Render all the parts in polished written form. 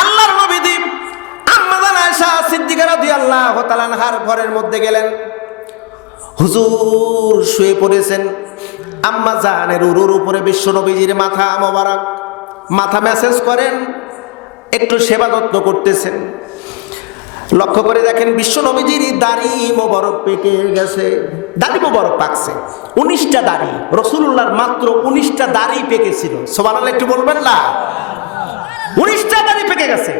আল্লাহর নবী আম্মা জান আয়েশা সিদ্দিকা রাদিয়াল্লাহু তাআলা আনহার ঘরের মধ্যে গেলেন। হুজুর শুয়ে পড়েছেন। আম্মা জানের উরুর উপরে বিশ্ব নবীজির মাথা মোবারক, মাথা ম্যাসেজ করেন, একটু সেবা যত্ন করতেছেন। লক্ষ্য করে দেখেন বিশ্ব নবীজির দাড়ি মোবারক পেকে গেছে, দাড়ি মোবারক পাকছে। 19টা দাড়ি, রাসূলুল্লাহর মাত্র 19টা দাড়ি পেকেছিল। সুবহানাল্লাহ, একটু বলবেন না? 19টা দাড়ি পেকে গেছে।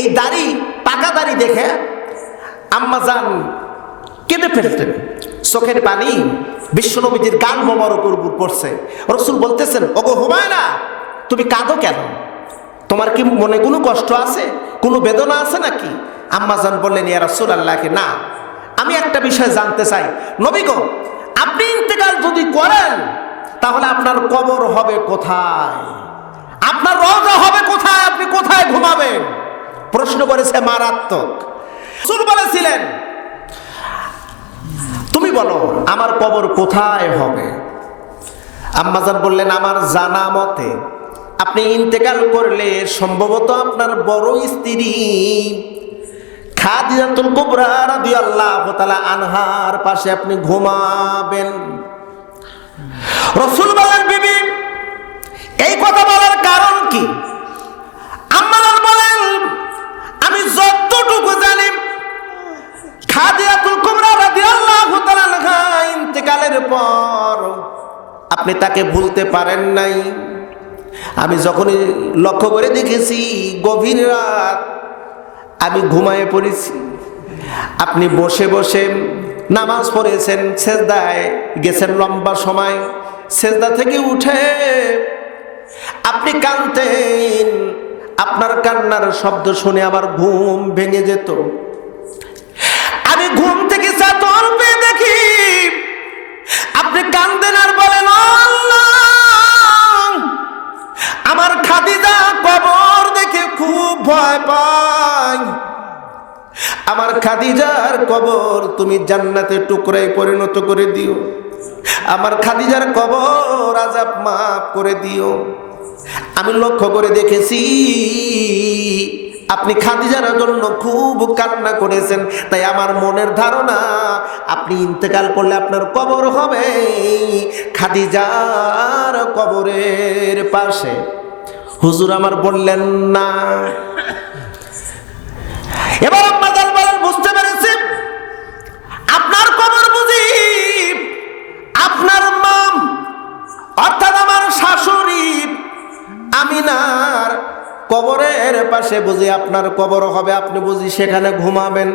এই দাড়ি, পাকা দাড়ি দেখে আম্মা জান কেঁদে ফেলতেন, চোখের পানি বিশ্বনবীজির গান মোবারকের উপর পড়ছে। রাসূল বলতেছেন, ওগো হুমায়রা, তুমি কাঁদো কেন? তোমার কি মনে কোনো কষ্ট আছে, কোনো বেদনা আছে নাকি? আম্মা জান বললেন, ইয়া রাসূলুল্লাহকে না, আমি একটা বিষয় জানতে চাই। নবী গো, আপনি ইন্তেকাল যদি করেন তাহলে আপনার কবর হবে কোথায়? আপনার রওজা হবে কোথায়? আপনি কোথায় ঘুমাবেন? প্রশ্ন করেছে মারাত্মক। রাসূল বলেছিলেন, তুমি বলো আমার কবর কোথায় হবে? আম্মা জান বললেন, আমার জানা মতে আপনি ইন্তেকাল করলে সম্ভবত আপনার বড় স্ত্রী খাদিজাতুল কুবরা রাদিয়াল্লাহু তাআলা আনহার পাশে আপনি ঘুমাবেন। রাসূল বলেন, বিবি এই কথা বলার কারণ কি? আম্মা জান বলেন, আমি যতটুকু জানি খাদিজাতুল কুবরা রাদিয়াল্লাহু তাআলা আনহা ইন্তেকালের পর আপনি তাকে ভুলতে পারেন নাই। আমি যখনই লক্ষ্য করে দেখেছি গভীর রাত, আমি ঘুমায়ে পড়েছি, আপনি বসে বসে নামাজ পড়েছেন, সেজদায় গেছেন লম্বা সময়, সেজদা থেকে উঠে আপনি কাঁদতেন। আপনার কান্নার শব্দ শুনে আমার ঘুম ভেঙে যেত। আমি ঘুম থেকে চাতর পেয়ে দেখি আপনি কাঁদেন আর বলেন, আল্লাহ, আমার খাদিজা কবর দেখে খুব ভয় পায়। আমার খাদিজার কবর তুমি জান্নাতের টুকরায় পরিণত করে দিও। আমার খাদিজার কবর আযাব মাফ করে দিও। আমি লক্ষ্য করে দেখেছি আপনি খাদিজার জন্য খুব কান্না করেছেন, তাই আমার মনের ধারণা আপনি ইন্তেকাল করলে আপনার কবর হবে খাদিজার কবরের পাশে। হুজুর আমার বললেন না। এবার আম্মা জান বলেন, বুঝতে পেরেছি আপনার কবর বুঝি আপনার মা অর্থাৎ আমার শাশুড়ি আমিনার কবরের পাশে বুঝি আপনার কবর হবে। আপনি বুঝি সেখানে ঘুমাবেন,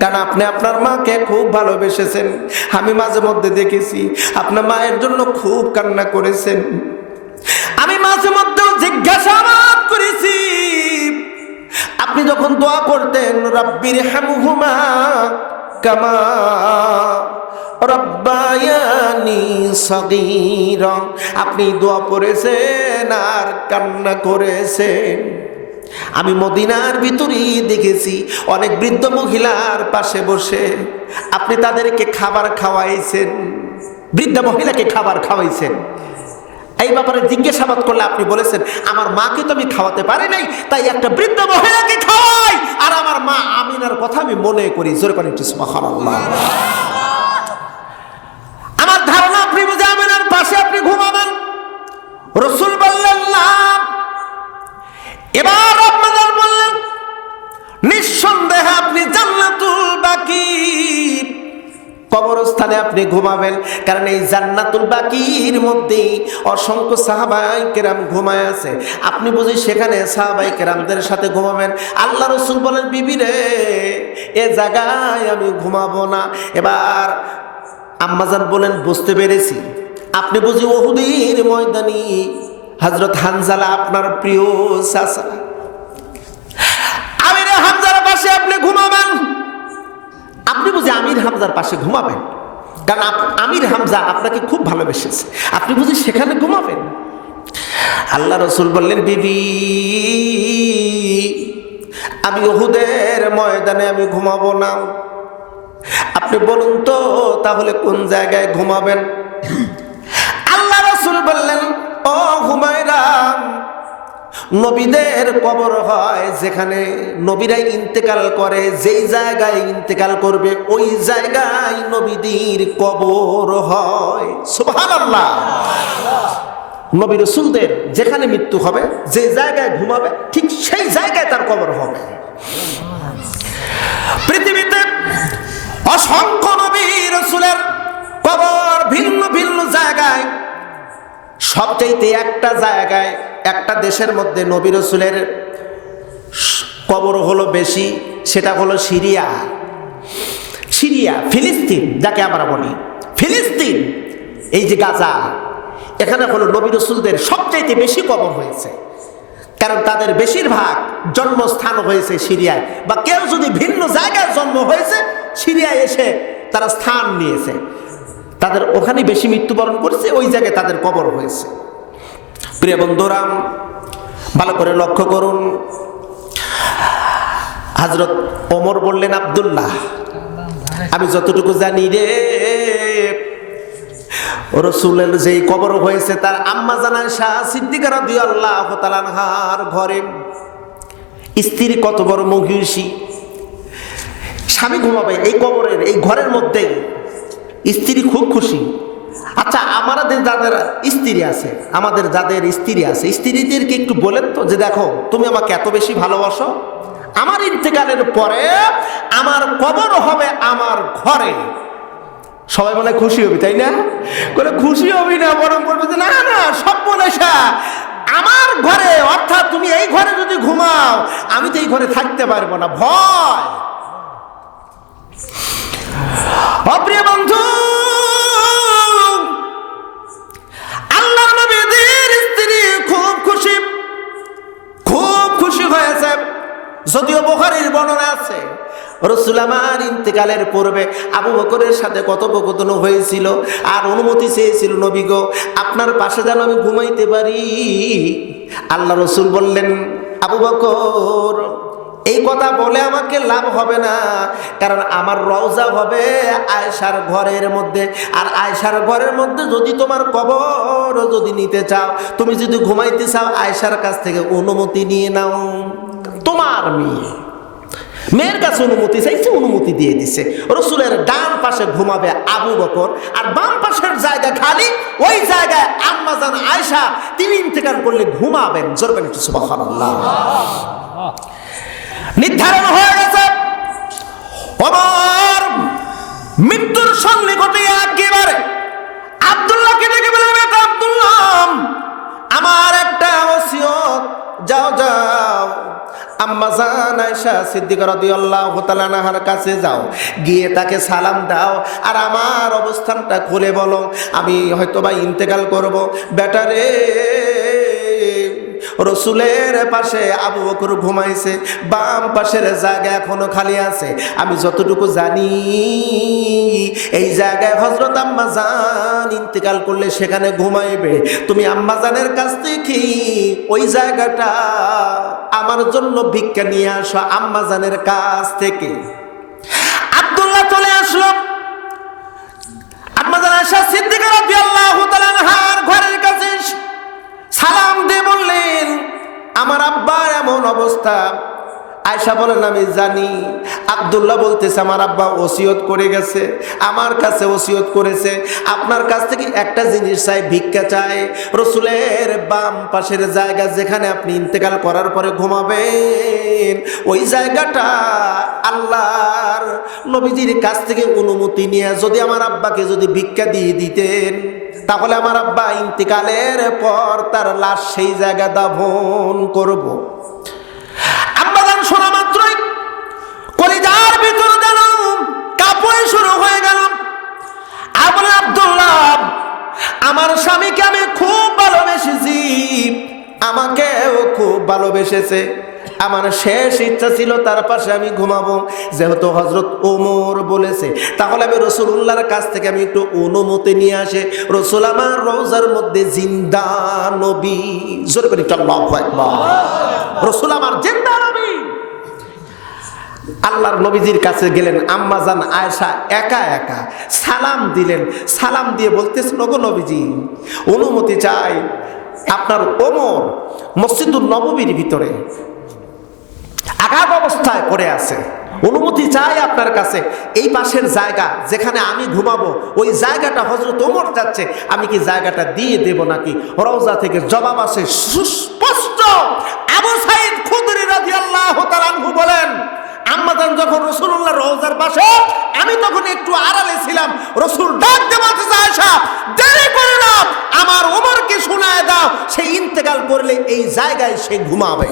কারণ আপনি আপনার মাকে খুব ভালোবেসেছেন। আমি মাঝে মধ্যে দেখেছি আপনার মায়ের জন্য খুব কান্না করেছেন। আমি মাঝে মধ্যেও জিজ্ঞাসাবাদ করেছি, আপনি যখন দোয়া করতেন রব্বির হামহুমা কামা রব্বায়ানি সগীরা, আপনি দোয়া পড়েছেন আর কান্না করেছেন। আমি মদিনার ভিতরেই দেখেছি অনেক বৃদ্ধ মহিলার পাশে বসে আপনি তাদেরকে খাবার খাওয়াইছেন, বৃদ্ধ মহিলাকে খাবার খাওয়াইছেন। এই ব্যাপারে জিজ্ঞাসাবাদ করলে আপনি বলেছেন, আমার মাকে তো আমি খাওয়াতে পারি নাই, তাই একটা বৃদ্ধ মহিলাকে খাওয়াই, আর আমার মা আমিনার কথা আমি মনে করি। জোরে করে একটু সুবহানাল্লাহ। আমার ধারণা আপনি বুঝে আমিনার পাশে আপনি ঘুমাবেন। রাসূল বললেন না। এবার আপনাদের বললেন, নিঃসন্দেহে আপনি জান্নাতুল বাকির কবরস্থানে আপনি ঘুমাবেন, কারণ এই জান্নাতুল বাকির মধ্যেই অসংখ্য সাহাবায়ে কেরাম ঘুমায় আছে। আপনি বুঝি সেখানে সাহাবায়ে কেরামদের সাথে ঘুমাবেন। আল্লাহ রাসূল বলেন, বিবি রে, এ জায়গায় আমি ঘুমাবো না। এবার আম্মা জান বলেন, বুঝতে পেরেছি আপনি বুঝি উহুদের ময়দানে হযরত হানজালা আপনার প্রিয় চাচা আমির হামজার পাশে আপনি ঘুমাবেন। আপনি বুঝি আমির হামজার পাশে ঘুমাবেন, কারণ আমির হামজা আপনাকে খুব ভালোবেসেছে, আপনি বুঝি সেখানে ঘুমাবেন। আল্লাহ রাসূল বললেন, বিবি, আমি উহুদের ময়দানে আমি ঘুমাবো না। আপনি বলুন তো তাহলে কোন জায়গায় ঘুমাবেন? আল্লাহ রাসূল বললেন, ও হুমায়রা, নবীদের কবর হয় যেখানে নবীরাই ইন্তেকাল করে, যেই জায়গায় ইন্তেকাল করবে ওই জায়গায় নবীদের কবর হয়। সুবহানাল্লাহ। নবী রাসূলদের যেখানে মৃত্যু হবে, যে জায়গায় ঘুমাবে, ঠিক সেই জায়গায় তার কবর হবে। পৃথিবীতে অসংখ্য নবী রাসূলের কবর ভিন্ন ভিন্ন জায়গায়, সবচাইতে একটা জায়গায়, একটা দেশের মধ্যে নবী রাসূলের কবর হলো বেশি, সেটা হলো সিরিয়া। সিরিয়া, ফিলিস্তিন যাকে আমরা বলি, ফিলিস্তিন, এই যে গাজা, এখানে হলো নবী রাসূলদের সবচাইতে বেশি কবর হয়েছে। কারণ তাদের বেশিরভাগ জন্মস্থান হয়েছে সিরিয়ায়, বা কেউ যদি ভিন্ন জায়গায় জন্ম হয়েছে সিরিয়ায় এসে তারা স্থান নিয়েছে, তাদের ওখানে বেশি মৃত্যুবরণ করেছে, ওই জায়গায় তাদের কবর হয়েছে। প্রিয় বন্ধুরা, ভালো করে লক্ষ্য করুন। হযরত ওমর বললেন, আব্দুল্লাহ, আমি যতটুকু জানি রে, রাসূলের যেই কবর হয়েছে তার আম্মা জান আয়েশা সিদ্দিকা রাদিয়াল্লাহু তাআলা আনহার ঘরে স্ত্রী কত বড় মহিষী, স্বামী ঘুমাবে এই কবরের এই ঘরের মধ্যে, স্ত্রী খুব খুশি। আচ্ছা, আমাদের যাদের স্ত্রী আছে, আমাদের যাদের স্ত্রী আছে, স্ত্রীদেরকে একটু বলেন তো যে দেখো তুমি আমাকে এত বেশি ভালোবাসো, আমার ইন্তেকালের পরে আমার কবর হবে আমার ঘরে। সবাই বলে খুশি হবি, তাই না? বলে খুশি হবি না, বরং বলবে যে না না, সব বলেছা আমার ঘরে, অর্থাৎ তুমি এই ঘরে যদি ঘুমাও আমি তো এই ঘরে থাকতে পারবো না, ভয়। অপ্রিয় বন্ধু, আল্লাহর নবীর স্ত্রী খুব খুশি, খুব খুশি হয়েছে। যদিও বুখারীর বর্ণনা আছে রাসূল আমার ইন্তেকালের পূর্বে আবু বকরের সাথে কথোপকথন হয়েছিল, আর অনুমতি চেয়েছিল, নবী গো আপনার পাশে যেন আমি ঘুমাইতে পারি। আল্লাহ রাসূল বললেন, আবু বকর এই কথা বলে আমাকে লাভ হবে না, কারণ আমার রওজা হবে আয়েশার ঘরের মধ্যে, আর আয়েশার ঘরের মধ্যে যদি তোমার কবর যদি নিতে চাও, তুমি যদি ঘুমাইতে চাও, আয়েশার কাছ থেকে অনুমতি নিয়ে নাও। তোমার মেয়ের কাছে অনুমতি চাইছে, অনুমতি দিয়ে দিছে। রাসূলের ডান পাশে ঘুমাবে আবু বকর, আর বাম পাশের জায়গা খালি, ওই জায়গায় আম্মা জান আয়েশা তিনি ইন্তেকাল করলে ঘুমাবেন। জোরে বলেন সুবহানাল্লাহ। নির্ধারণ হয়ে গেছে। ওমর মৃত্যুর সন্নিকটে একেবারে আব্দুল্লাহকে ডেকে বলে, বেটা আব্দুল্লাহ, আমার একটা ওসিয়ত, যাও যাও আম্মা জান আয়েশা সিদ্দিকা রাদিয়াল্লাহু তাআলা আনহার কাছে যাও, গিয়ে তাকে সালাম দাও, আর আমার অবস্থানটা খুলে বলো, আমি হয়তোবা ইন্তেকাল করব। বেটা রে, রাসূলের পাশে আবু বকর ঘুমাইছে, বাম পাশের জায়গা এখনো খালি আছে। আমি যতটুকু জানি এই জায়গায় হযরত আম্মা জান ইন্তেকাল করলে সেখানে ঘুমাইবে। তুমি আম্মা জানের কাছ থেকে ওই জায়গাটা আমার জন্য ভিক্ষা নিয়ে আসো আম্মা জানের কাছ থেকে। আব্দুল্লাহ চলে আসলো, আম্মা জান আয়েশা সিদ্দিকা রাদিয়াল্লাহু তাআলা আনহার ঘরের কাছে সালাম দিয়ে বললেন, আমার আব্বার এমন অবস্থা। আয়েশা বলেন, আমি জানি। আব্দুল্লাহ বলতেছে, আমার আব্বা ওসিয়ত করে গেছে, আমার কাছে ওসিয়ত করেছে, আপনার কাছ থেকে একটা জিনিস চাই, ভিক্ষা চাই। রাসূলের বাম পাশের জায়গা যেখানে আপনি ইন্তেকাল করার পরে ঘুমাবেন, ওই জায়গাটা আল্লাহর নবীজির কাছ থেকে অনুমতি নিয়ে যদি আমার আব্বাকে যদি ভিক্ষা দিয়ে দিতেন, তাহলে আমার আব্বা ইন্তেকালের পর তার লাশ সেই জায়গা দাফন করব। আব্বাজান শোনা মাত্রই কলিজার ভিতরে যেন কাঁপতে শুরু হয়ে গেল। আবার আব্দুল্লাহ, আমার স্বামীকে আমি খুব ভালোবেসেছি, আমাকেও খুব ভালোবেসেছে, আমার শেষ ইচ্ছা ছিল তার পাশে আমি ঘুমাবো। যেহেতু হযরত ওমর বলেছে, তাহলে আমি রাসূলুল্লাহর কাছ থেকে আমি একটু অনুমতি নিয়ে আসে। রাসূল আমার রওজার মধ্যে জিন্দা নবী, জোরে করে আল্লাহু আকবার। রাসূল আমার জিন্দা নবী। আল্লাহর নবীজির কাছে গেলেন, আম্মা জান আয়েশা একা একা সালাম দিলেন। সালাম দিয়ে বলতেছেন, ওগো নবীজি, অনুমতি চাই, আপনার ওমর মসজিদুল নববীর ভিতরে আঘাত অবস্থায় পড়ে আছে, অনুমতি চাই আপনার কাছে, এই পাশের জায়গা যেখানে আমি ঘুমাবো ওই জায়গাটা হযরত ওমর যাচ্ছে, আমি কি জায়গাটা দিয়ে দেব নাকি? রওজা থেকে জবাব আসে সুস্পষ্ট। আবু সাঈদ খুদরি রাদিয়াল্লাহু তাআলা আনহু বলেন, আম্মাজান যখন রাসূলুল্লাহ রওজার পাশে, আমি তখন একটু আড়ালে ছিলাম, রাসূল ডাক দিয়ে বলতেছে, আয়েশা দেরি করো না, আমার ওমরকে শোনায় দাও, সে ইন্তেকাল করলে এই জায়গায় সে ঘুমাবে।